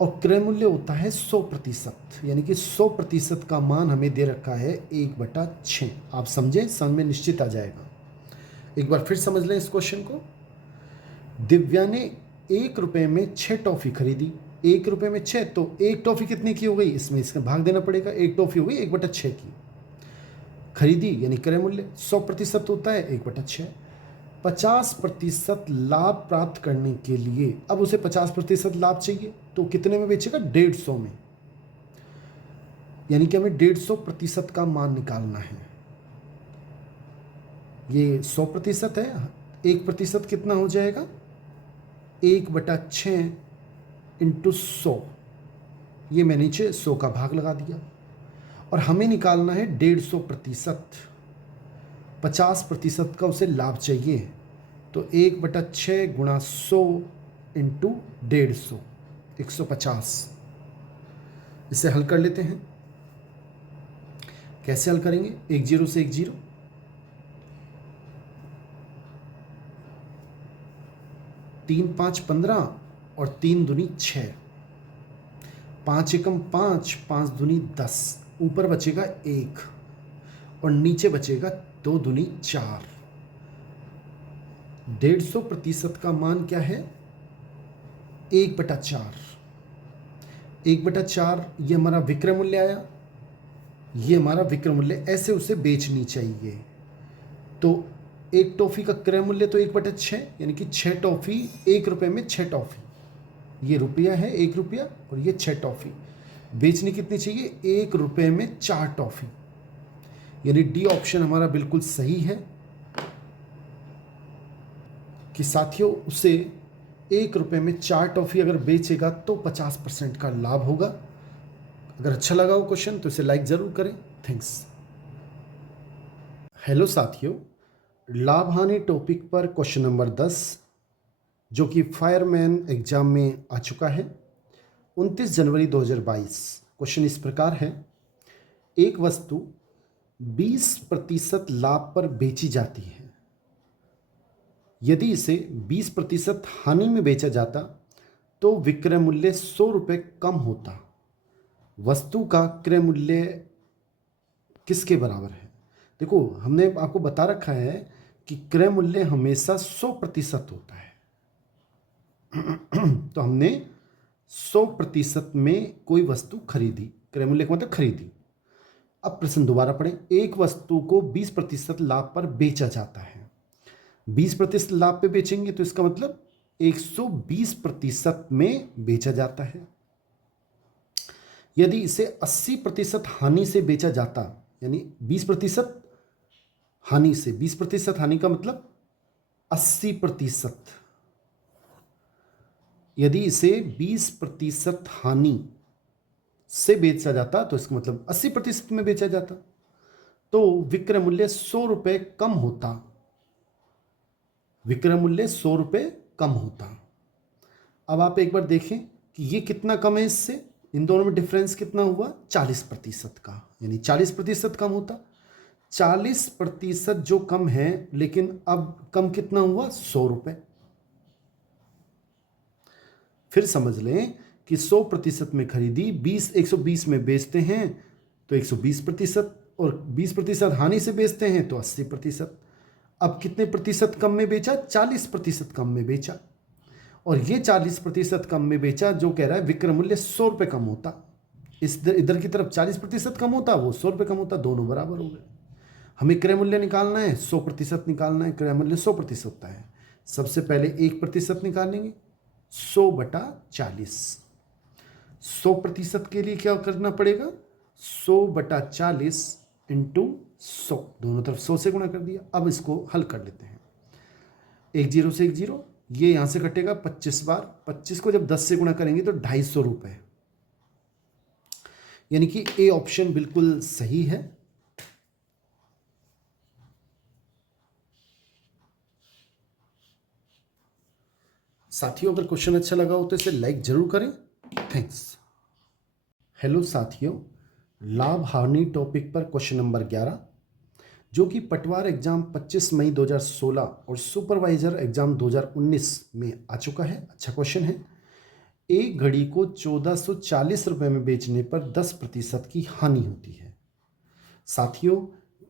और क्रय मूल्य होता है 100%, यानी कि 100% का मान हमें दे रखा है 1/6। आप समझें, समझ में निश्चित आ जाएगा। एक बार फिर समझ लें इस क्वेश्चन को। दिव्या ने 1 रुपये में 6 टॉफ़ी खरीदी। 1 रुपये में 6, तो एक टॉफ़ी कितने की हो गई? इसमें इसका भाग देना पड़ेगा। एक टॉफ़ी हो गई 1/6 की। खरीदी यानी क्रय मूल्य 100% होता है 1/6। 50% लाभ प्राप्त करने के लिए अब उसे 50% लाभ चाहिए, तो कितने में बेचेगा? 150 में, यानी कि हमें 150% का मान निकालना है। ये 100% है, 1% कितना हो जाएगा? 1/6 इंटू 100, ये मैं नीचे 100 का भाग लगा दिया, और हमें निकालना है 150%। 50% का उसे लाभ चाहिए, तो 1/6 गुणा 100 इंटू 150, 150। इसे हल कर लेते हैं। कैसे हल करेंगे? 1 0 से 1 0, 3 5 15 और 3 दूनी 6, 5 एकम 5, 5 दूनी 10, ऊपर बचेगा 1 और नीचे बचेगा 2 दूनी 4। 150% का मान क्या है? 1/4। 1/4 ये हमारा विक्रय मूल्य आया, ये हमारा विक्रय मूल्य, ऐसे उसे बेचनी चाहिए। तो एक टॉफ़ी का क्रय मूल्य तो 1/6, यानी कि 6 टॉफ़ी 1 रुपये में 6 टॉफ़ी, ये रुपया है 1 रुपया, और ये 6 टॉफ़ी बेचनी कितनी चाहिए? 1 रुपये में 4 टॉफ़ी, यानी डी ऑप्शन हमारा बिल्कुल सही है कि साथियों उसे 1 रुपये में 4 टॉफ़ी अगर बेचेगा तो 50% का लाभ होगा। अगर अच्छा लगा हो क्वेश्चन तो इसे लाइक ज़रूर करें। थैंक्स। हेलो साथियों, लाभ हानि टॉपिक पर क्वेश्चन नंबर 10 जो कि फायरमैन एग्जाम में आ चुका है, 29 जनवरी 2022। क्वेश्चन इस प्रकार है, एक वस्तु 20% लाभ पर बेची जाती है। यदि इसे 20% हानि में बेचा जाता तो विक्रय मूल्य 100 रुपये कम होता। वस्तु का क्रय मूल्य किसके बराबर है? देखो, हमने आपको बता रखा है कि क्रय मूल्य हमेशा 100% होता है। तो हमने 100% में कोई वस्तु खरीदी, क्रय मूल्य का मतलब खरीदी। अब प्रश्न दोबारा पढ़ें। एक वस्तु को 20% लाभ पर बेचा जाता है। 20% लाभ पे बेचेंगे तो इसका मतलब 120% में बेचा जाता है। यदि इसे 80% हानि से बेचा जाता, यानी 20% हानि से, 20% हानि का मतलब 80%। यदि इसे 20% हानि से बेचा जाता तो इसका मतलब 80% में बेचा जाता, तो विक्रय मूल्य 100 रुपये कम होता। विक्रय मूल्य 100 रुपये कम होता। अब आप एक बार देखें कि ये कितना कम है इससे, इन दोनों में डिफरेंस कितना हुआ? 40% का, यानी 40% कम होता। 40% जो कम है, लेकिन अब कम कितना हुआ? 100 रुपये। फिर समझ लें कि 100% में खरीदी, 120 में बेचते हैं तो 120%, और 20% हानि से बेचते हैं तो 80%। अब कितने प्रतिशत कम में बेचा? 40% कम में बेचा, और ये 40% कम में बेचा जो कह रहा है विक्रय मूल्य 100 रुपये कम होता। इस इधर की तरफ 40% कम होता, वो 100 रुपये कम होता, दोनों बराबर हो गए। हमें क्रय मूल्य निकालना है, 100% निकालना है, क्रय मूल्य 100% होता है। सबसे पहले 1% निकालेंगे, 100/40। 100% के लिए क्या करना पड़ेगा? 100/40 इंटू 100, दोनों तरफ 100 से गुणा कर दिया। अब इसको हल कर लेते हैं। 1 0 से 1 0, ये यहाँ से कटेगा 25 बार, 25 को जब 10 से गुणा करेंगे तो 250 रुपये, यानी कि ए ऑप्शन बिल्कुल सही है। साथियों, अगर क्वेश्चन अच्छा लगा हो तो इसे लाइक जरूर करें। थैंक्स। हेलो साथियों, लाभ हानि टॉपिक पर क्वेश्चन नंबर 11, जो कि पटवार एग्जाम 25 मई 2016 और सुपरवाइजर एग्जाम 2019 में आ चुका है। अच्छा क्वेश्चन है। एक घड़ी को 1440 रुपये में बेचने पर 10% की हानि होती है। साथियों,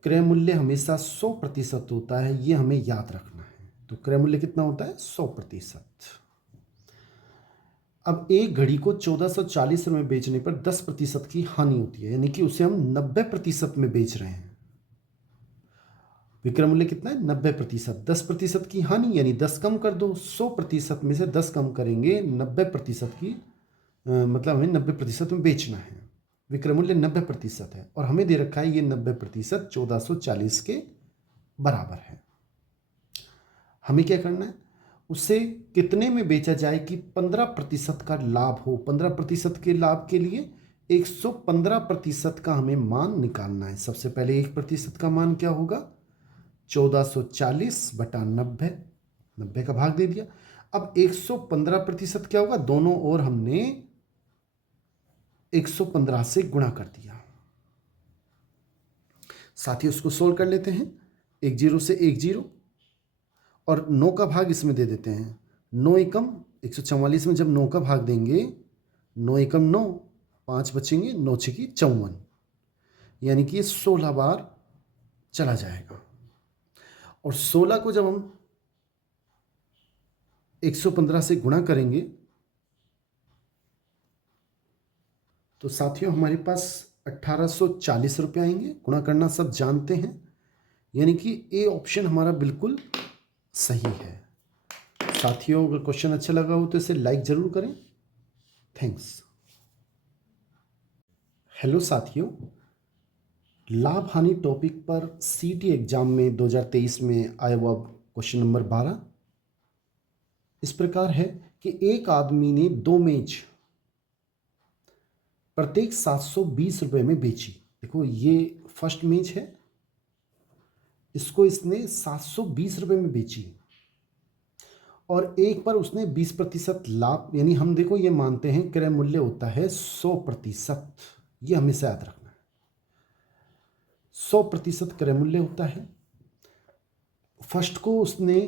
क्रय मूल्य हमेशा 100% होता है, ये हमें याद रखना है। तो क्रय मूल्य कितना होता है? 100%। अब एक घड़ी को 1440 रुपये में बेचने पर 10% की हानि होती है, यानी कि उसे हम 90% में बेच रहे हैं। विक्रय मूल्य कितना है? 90%। 10% की हानि यानी 10 कम कर दो, 100% में से 10 कम करेंगे, 90% की मतलब हमें 90% में बेचना है। विक्रय मूल्य 90% है और हमें दे रखा है ये 90% 1440 के बराबर है। हमें क्या करना है? उसे कितने में बेचा जाए कि 15% का लाभ हो। 15% के लाभ के लिए 115% का हमें मान निकालना है। सबसे पहले 1% का मान क्या होगा? 1440 बटा 90, 90 का भाग दे दिया। अब 115% क्या होगा? दोनों ओर हमने 115 से गुणा कर दिया। साथ ही उसको सोल्व कर लेते हैं। एक जीरो से एक जीरो और 9 का भाग इसमें दे देते हैं। 9 एकम 144 में जब 9 का भाग देंगे, 9 एकम 9, 5 बचेंगे, 9 छकी 54, यानी कि 16 बार चला जाएगा। और 16 को जब हम 115 से गुणा करेंगे तो साथियों हमारे पास 1840 रुपये आएंगे। गुणा करना सब जानते हैं, यानी कि ए ऑप्शन हमारा बिल्कुल सही है। साथियों, अगर क्वेश्चन अच्छा लगा हो तो इसे लाइक जरूर करें। थैंक्स। हेलो साथियों, लाभ हानि टॉपिक पर सीटी एग्जाम में 2023 में आया हुआ क्वेश्चन नंबर 12 इस प्रकार है कि एक आदमी ने 2 मेज प्रत्येक 720 रुपये में बेची। देखो, ये फर्स्ट मेज है, इसको इसने 720 रुपये में बेची और एक पर उसने 20% लाभ, यानी हम देखो ये मानते हैं क्रय मूल्य होता है 100%, ये हमेशा याद रखना है। 100% क्रय मूल्य होता है। फर्स्ट को उसने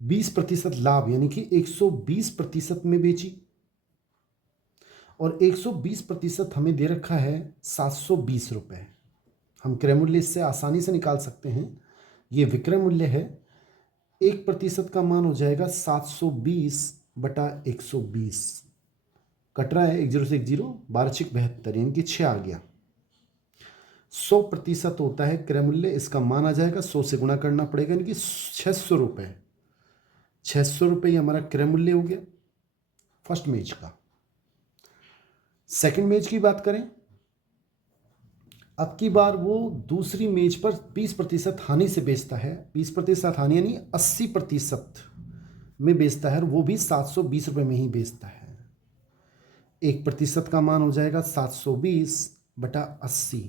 20% लाभ यानी कि 120% में बेची और 120% हमें दे रखा है 720 रुपये। हम क्रय मूल्य इससे आसानी से निकाल सकते हैं। ये विक्रय मूल्य है। 1% का मान हो जाएगा 720 बटा 120। कट रहा है, 1 जीरो से 1 जीरो, 12 छिक 72, यानी कि 6 आ गया। 100% होता है क्रय मूल्य, इसका मान आ जाएगा 100 से गुणा करना पड़ेगा, यानी कि 600 रुपये। 600 रुपये हमारा क्रय मूल्य हो गया फर्स्ट मेज का। सेकंड मेज की बात करें, अब की बार वो दूसरी मेज पर 20% हानि से बेचता है। 20% हानि यानी 80% में बेचता है और वो भी 720 रुपये में ही बेचता है। 1% का मान हो जाएगा 720 बटा 80।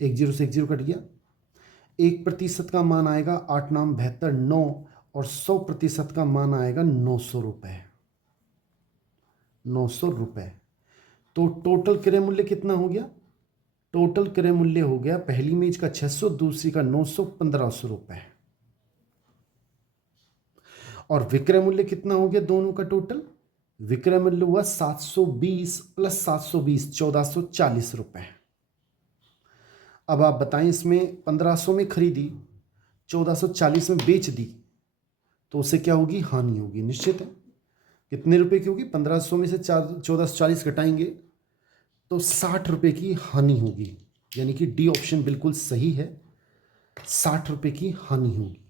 1 जीरो से 1 जीरो कट गया। 1% का मान आएगा 8 नाम 72, 9 और 100% का मान आएगा 900 रुपये। 900 रुपये। तो टोटल क्रय मूल्य कितना हो गया? टोटल क्रय मूल्य हो गया पहली मेज का 600, दूसरी का 900, 1500 रुपये। और विक्रय मूल्य कितना हो गया दोनों का टोटल? विक्रय मूल्य हुआ 720 प्लस 720, 1440 रुपये। अब आप बताएं, इसमें 1500 में खरीदी, 1440 में बेच दी, तो उसे क्या होगी? हानि होगी, निश्चित है। कितने रुपए की होगी? 1500 में से 1440 घटाएंगे तो 60 रुपये की हानि होगी, यानी कि डी ऑप्शन बिल्कुल सही है। 60 रुपये की हानि होगी।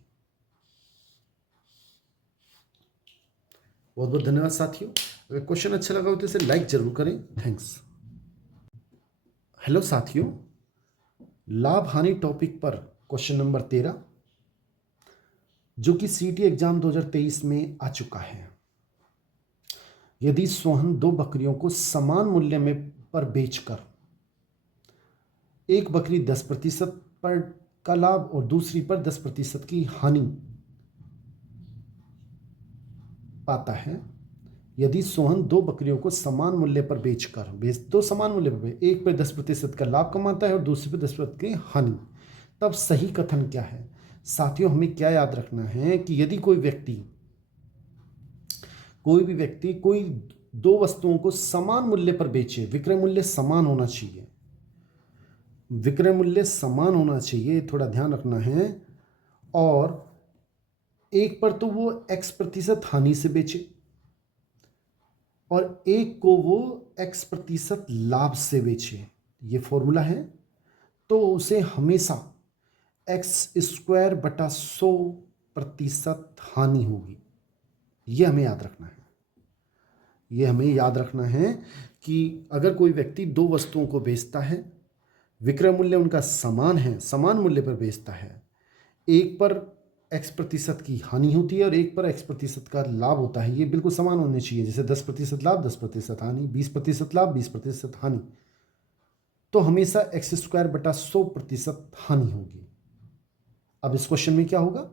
बहुत बहुत धन्यवाद साथियों। अगर क्वेश्चन अच्छा लगा हो तो इसे लाइक जरूर करें। थैंक्स। हेलो साथियों, लाभ हानि टॉपिक पर क्वेश्चन नंबर 13, जो कि सीटी एग्जाम 2023 में आ चुका है। यदि सोहन दो बकरियों को समान मूल्य में पर बेचकर एक बकरी 10% पर का लाभ और दूसरी पर 10% की हानि पाता है, यदि सोहन दो बकरियों को समान मूल्य पर बेच समान मूल्य पर एक पर 10% का लाभ कमाता है और दूसरे पर 10% की हानि, तब सही कथन क्या है? साथियों, हमें क्या याद रखना है कि यदि कोई भी व्यक्ति कोई दो वस्तुओं को समान मूल्य पर बेचे, विक्रय मूल्य समान होना चाहिए, विक्रय मूल्य समान होना चाहिए, थोड़ा ध्यान रखना है। और एक पर तो वो x% हानि से बेचे और एक को वो x% लाभ से बेचे, ये फॉर्मूला है, तो उसे हमेशा x²/100% हानि होगी। ये हमें याद रखना है। ये हमें याद रखना है कि अगर कोई व्यक्ति दो वस्तुओं को बेचता है, विक्रय मूल्य उनका समान है, समान मूल्य पर बेचता है, एक पर x% की हानि होती है और एक पर x% का लाभ होता है, ये बिल्कुल समान होने चाहिए। जैसे 10% लाभ 10% हानि, 20% लाभ 20% हानि, तो हमेशा x²/100% हानि होगी। अब इस क्वेश्चन में क्या होगा?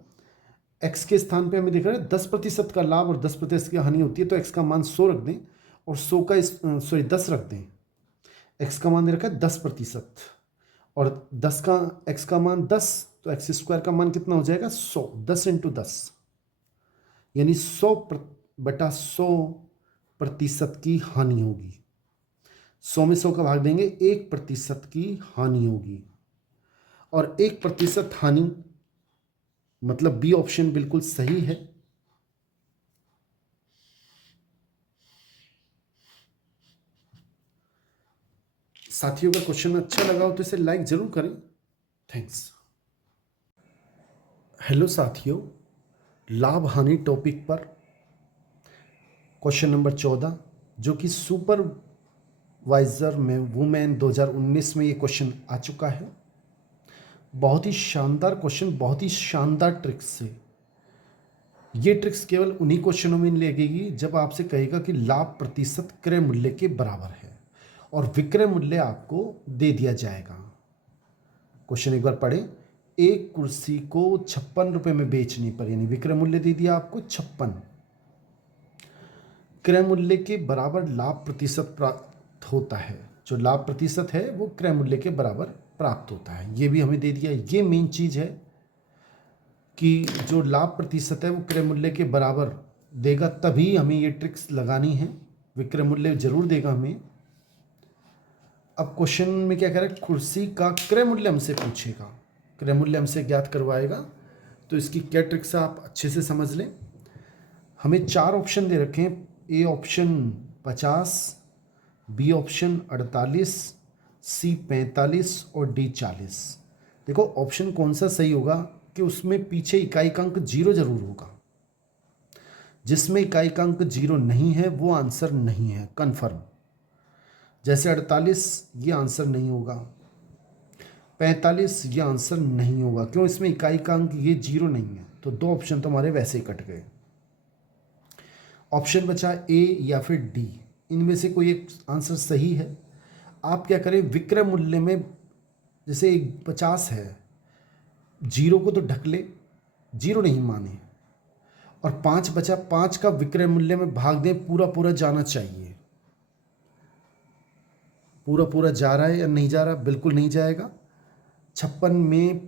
x के स्थान पे हमें दिख रहा है 10% का लाभ और 10% की हानि होती है, तो x का मान 100 रख दें और 10 रख दें। x का मान दे रखा है 10% और 10 का x का मान 10, तो x² का मान कितना हो जाएगा? 100, 10 × 10, यानी 100/100% की हानि होगी। 100 में 100 का भाग देंगे, 1% की हानि होगी। और 1% हानि मतलब बी ऑप्शन बिल्कुल सही है। साथियों, का क्वेश्चन अच्छा लगा हो तो इसे लाइक जरूर करें। थैंक्स। हेलो साथियों, लाभ हानि टॉपिक पर क्वेश्चन नंबर 14, जो कि सुपरवाइजर में वुमेन 2019 में ये क्वेश्चन आ चुका है। बहुत ही शानदार क्वेश्चन, बहुत ही शानदार ट्रिक्स से। ये ट्रिक्स केवल उन्हीं क्वेश्चनों में लगेगी जब आपसे कहेगा कि लाभ प्रतिशत क्रय मूल्य के बराबर है और विक्रय मूल्य आपको दे दिया जाएगा। क्वेश्चन एक बार पढ़ें। एक कुर्सी को 56 रुपए में बेचने पर, यानी विक्रय मूल्य दे दिया आपको 56, क्रय मूल्य के बराबर लाभ प्रतिशत प्राप्त होता है। जो लाभ प्रतिशत है वो क्रय मूल्य के बराबर प्राप्त होता है, ये भी हमें दे दिया। ये मेन चीज है कि जो लाभ प्रतिशत है वो क्रय मूल्य के बराबर देगा, तभी हमें ये ट्रिक्स लगानी है। विक्रय मूल्य जरूर देगा हमें। अब क्वेश्चन में क्या कह रहा है? कुर्सी का क्रय मूल्य हमसे पूछेगा, क्रय मूल्य हमसे ज्ञात करवाएगा। तो इसकी क्या ट्रिक्स है आप अच्छे से समझ लें। हमें 4 ऑप्शन दे रखे हैं। ए ऑप्शन 50, बी ऑप्शन 48, सी 45 और डी 40। देखो ऑप्शन कौन सा सही होगा कि उसमें पीछे इकाई का अंक 0 जरूर होगा। जिसमें इकाई का अंक 0 नहीं है वो आंसर नहीं है, कन्फर्म। जैसे 48 ये आंसर नहीं होगा, 45 ये आंसर नहीं होगा। क्यों? इसमें इकाई का अंक ये 0 नहीं है, तो 2 ऑप्शन तो हमारे वैसे ही कट गए। ऑप्शन बचा ए या फिर डी, इनमें से कोई एक आंसर सही है। आप क्या करें, विक्रय मूल्य में जैसे 50 है, 0 को तो ढक ले, 0 नहीं माने, और 5 बचा, 5 का विक्रय मूल्य में भाग दें, पूरा पूरा जाना चाहिए। पूरा पूरा जा रहा है या नहीं जा रहा? बिल्कुल नहीं जाएगा। 56 में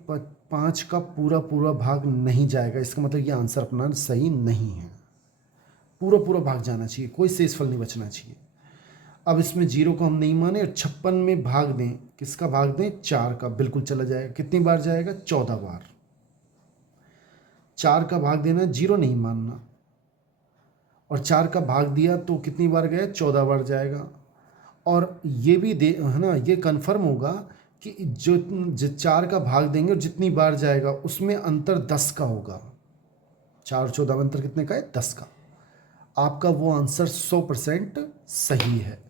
5 का पूरा पूरा भाग नहीं जाएगा, इसका मतलब ये आंसर अपना सही नहीं है। पूरा पूरा भाग जाना चाहिए, कोई शेषफल नहीं बचना चाहिए। अब इसमें 0 को हम नहीं माने और 56 में भाग दें, किसका भाग दें? 4 का, बिल्कुल चला जाएगा। कितनी बार जाएगा? 14 बार। 4 का भाग देना, 0 नहीं मानना, और 4 का भाग दिया तो कितनी बार गया? 14 बार जाएगा। और ये भी दे है ना, ये कन्फर्म होगा कि जो 4 का भाग देंगे और जितनी बार जाएगा उसमें अंतर 10 का होगा। 4 और 14 में अंतर कितने का है? 10 का। आपका वो आंसर 100% सही है।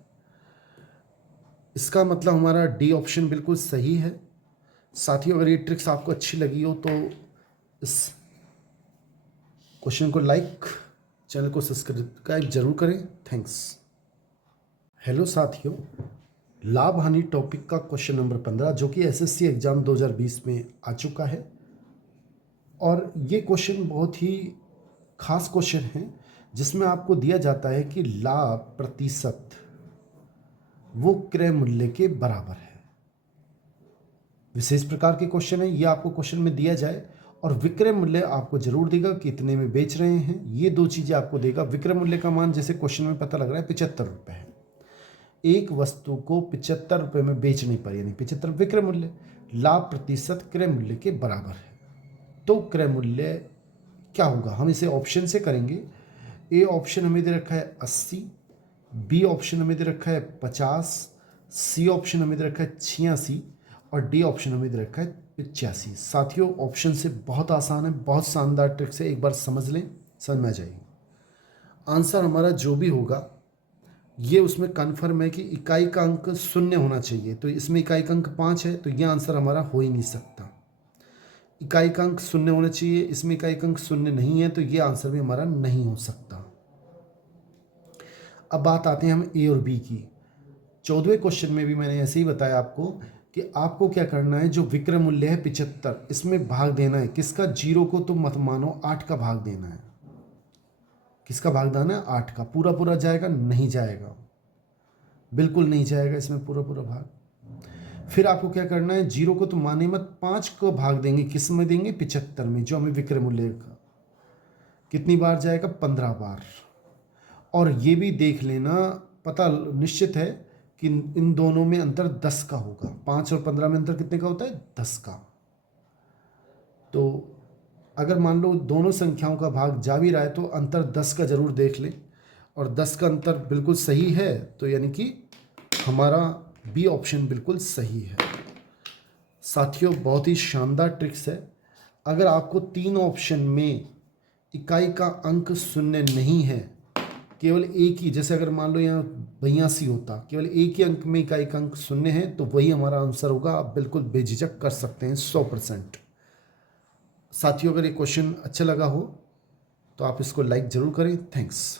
इसका मतलब हमारा डी ऑप्शन बिल्कुल सही है। साथियों, अगर ये ट्रिक्स आपको अच्छी लगी हो तो इस क्वेश्चन को लाइक, चैनल को सब्सक्राइब जरूर करें। थैंक्स। हेलो साथियों, लाभ हानि टॉपिक का क्वेश्चन नंबर 15 जो कि एसएससी एग्जाम 2020 में आ चुका है, और ये क्वेश्चन बहुत ही खास क्वेश्चन है जिसमें आपको दिया जाता है कि लाभ प्रतिशत वो क्रय मूल्य के बराबर है। विशेष प्रकार के क्वेश्चन है, ये आपको क्वेश्चन में दिया जाए और विक्रय मूल्य आपको जरूर देगा कितने में बेच रहे हैं, ये दो चीजें आपको देगा। विक्रय मूल्य का मान जैसे क्वेश्चन में पता लग रहा है 75 रुपये है, एक वस्तु को 75 रुपये में बेचने पर यानी 75 विक्रय मूल्य, लाभ प्रतिशत क्रय मूल्य के बराबर है। तो क्रय मूल्य क्या होगा, हम इसे ऑप्शन से करेंगे। ए ऑप्शन हमें दे रखा है 80, बी ऑप्शन हमें दे रखा है 50, सी ऑप्शन हमें दे रखा है 86 और डी ऑप्शन हमें दे रखा है 85। साथियों, ऑप्शन से बहुत आसान है, बहुत शानदार ट्रिक से एक बार समझ लें, समझ में आ जाएगी। आंसर हमारा जो भी होगा ये उसमें कन्फर्म है कि इकाई का अंक 0 होना चाहिए, तो इसमें इकाई का अंक 5 है तो ये आंसर हमारा हो ही नहीं सकता। इकाई का अंक 0 होना चाहिए, इसमें इकाई का अंक 0 नहीं है तो ये आंसर भी हमारा नहीं हो सकता। अब बात आते हैं हम ए और बी की। 14वें क्वेश्चन में भी मैंने ऐसे ही बताया आपको कि आपको क्या करना है, जो विक्रय मूल्य है 75, इसमें भाग देना है किसका, 0 को तुम मत मानो, 8 का भाग देना है। किसका भाग देना है, 8 का। पूरा पूरा जाएगा, नहीं जाएगा, बिल्कुल नहीं जाएगा इसमें पूरा पूरा भाग। फिर आपको क्या करना है, 0 को तुम माने मत, 5 को भाग देंगे, किस में देंगे, 75 में, जो हमें विक्रय मूल्य का कितनी बार जाएगा, 15 बार। और ये भी देख लेना, पता निश्चित है कि इन दोनों में अंतर 10 का होगा। 5 और 15 में अंतर कितने का होता है, 10 का। तो अगर मान लो दोनों संख्याओं का भाग जा भी रहा है तो अंतर 10 का जरूर देख लें, और 10 का अंतर बिल्कुल सही है तो यानी कि हमारा बी ऑप्शन बिल्कुल सही है। साथियों, बहुत ही शानदार ट्रिक्स है। अगर आपको 3 ऑप्शन में इकाई का अंक 0 नहीं है, केवल एक ही, जैसे अगर मान लो यहाँ 82 होता, केवल एक ही अंक में इकाई का अंक 0 है तो वही हमारा आंसर होगा। आप बिल्कुल बेझिझक कर सकते हैं 100%। साथियों, अगर ये क्वेश्चन अच्छा लगा हो तो आप इसको लाइक ज़रूर करें। थैंक्स।